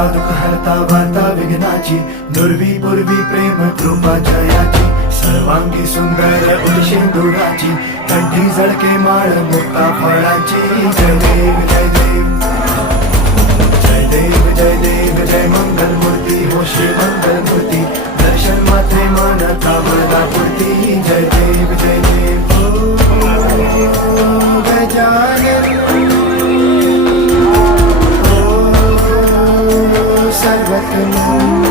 हरता दुःख हरता वार्ता विघ्नाची, दुर्वी पूर्वी प्रेम कृपा जयाची, सर्वांगी सुंदर उलशेंदुराची, कंठी झळके माळ मुक्ता फळाची. जय देव जय देव जय देव जय देव जय मंगल मूर्ती हो श्री मंगल मूर्ती, दर्शन मात्रे मानता वरदा पूर्ती. जय देव जय देव ओ गजानन सर्वत्र